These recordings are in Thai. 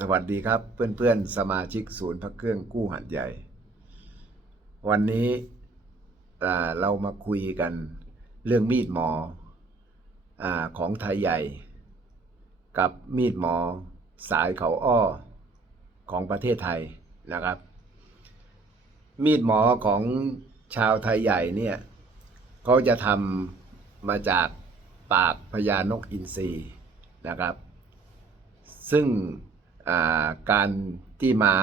สวัสดีครับเพื่อนๆ สมาชิกศูนย์พระเครื่องกู้หัดใหญ่ วันนี้เรามาคุยกันเรื่องมีดหมออของไทยใหญ่ กับมีดหมอสายเขาอ้อของประเทศไทยนะครับ มีดหมอของชาวไทยใหญ่เนี่ยเขาจะทำมาจากปากพญานกอินทรีนะครับ ซึ่ง การที่มา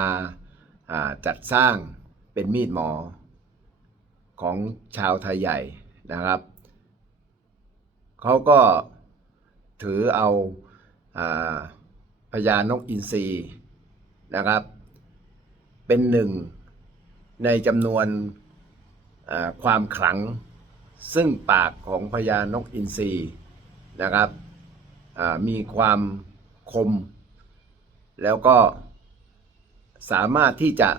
จัดสร้างเป็นมีดหมอของชาวไทยใหญ่นะครับ เขาก็ถือเอาอพญานกอินทรีนะครับ เป็นหนึ่งในจำนวนความขลัง ซึ่งปากของพญานกอินทรีนะครับมีความคม แล้วก็สามารถที่จะ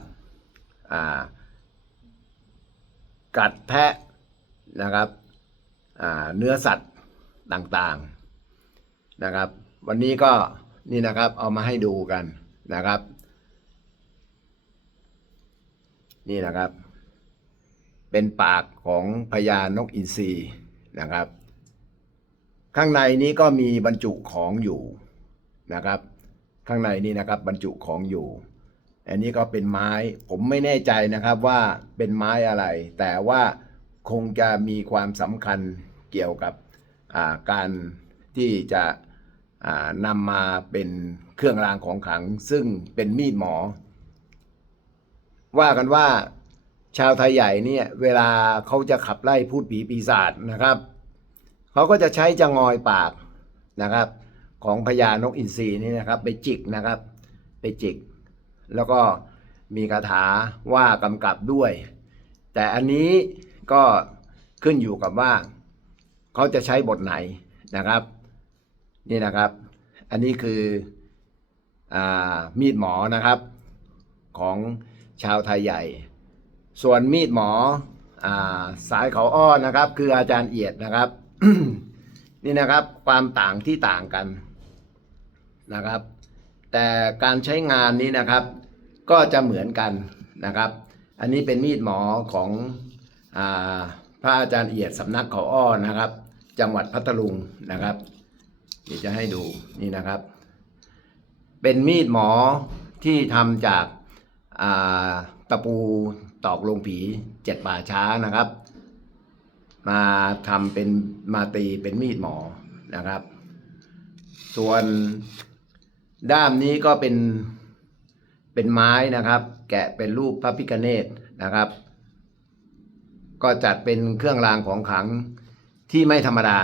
กัดแทะนะครับเนื้อสัตว์ต่างๆนะครับ วันนี้ก็นี่นะครับเอามาให้ดูกันนะครับ นี่นะครับ เป็นปากของพญานกอินทรีนะครับ ข้างในนี้ก็มีบรรจุของอยู่นะครับ ข้างในนี่นะครับบรรจุของอยู่ อันนี้ก็เป็นไม้ผมไม่แน่ใจนะครับว่าเป็นไม้อะไร แต่ว่าคงจะมีความสำคัญเกี่ยวกับาการที่จะนำมาเป็นเครื่องรางของขลัง ซึ่งเป็นมีดหมอ ว่ากันว่าชาวไทยใหญ่เนี่ยเวลาเขาจะขับไล่พูดผีปีศาจนะครับ เขาก็จะใช้จะงอยปากนะครับ ของพญานกอินทรีนี่นะครับ ไปจิกนะครับ ไปจิก แล้วก็มีคาถาว่ากำกับด้วย แต่อันนี้ก็ขึ้นอยู่กับว่า เขาจะใช้บทไหนนะครับ นี่นะครับ อันนี้คืออมีดหมอนะครับ ของชาวไทยใหญ่ ส่วนมีดหมออาสายเขาอ้อนะครับ คืออาจารย์เอียดนะครับนี่นะครับความต่างที่ต่างกัน นะครับ แต่การใช้งานนี้นะครับก็จะเหมือนกันนะครับ อันนี้เป็นมีดหมอของอพระอาจารย์เอียดสำนักเขาอ้อนะครับ จังหวัดพัทลุงนะครับเดี๋ยวจะให้ดูนี่นะครับ เป็นมีดหมอที่ทำจากาตะปูตอกลงผีเจ็ดป่าช้านะครับ มาทำเป็นมาตีเป็นมีดหมอนะครับ ส่วน ด้ามนี้ก็เป็นเป็นไม้นะครับ แกะเป็นรูปพระพิฆเนศนะครับ ก็จัดเป็นเครื่องรางของขลังที่ไม่ธรรมดา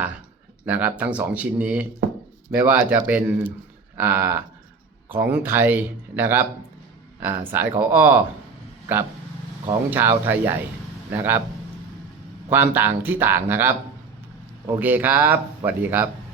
นะครับ ทั้งสองชิ้นนี้ ไม่ว่าจะเป็นอของไทยนะครับาสายเขาอ้อกับของชาวไทยใหญ่นะครับ ความต่างที่ต่างนะครับ โอเคครับสวัสดีครับ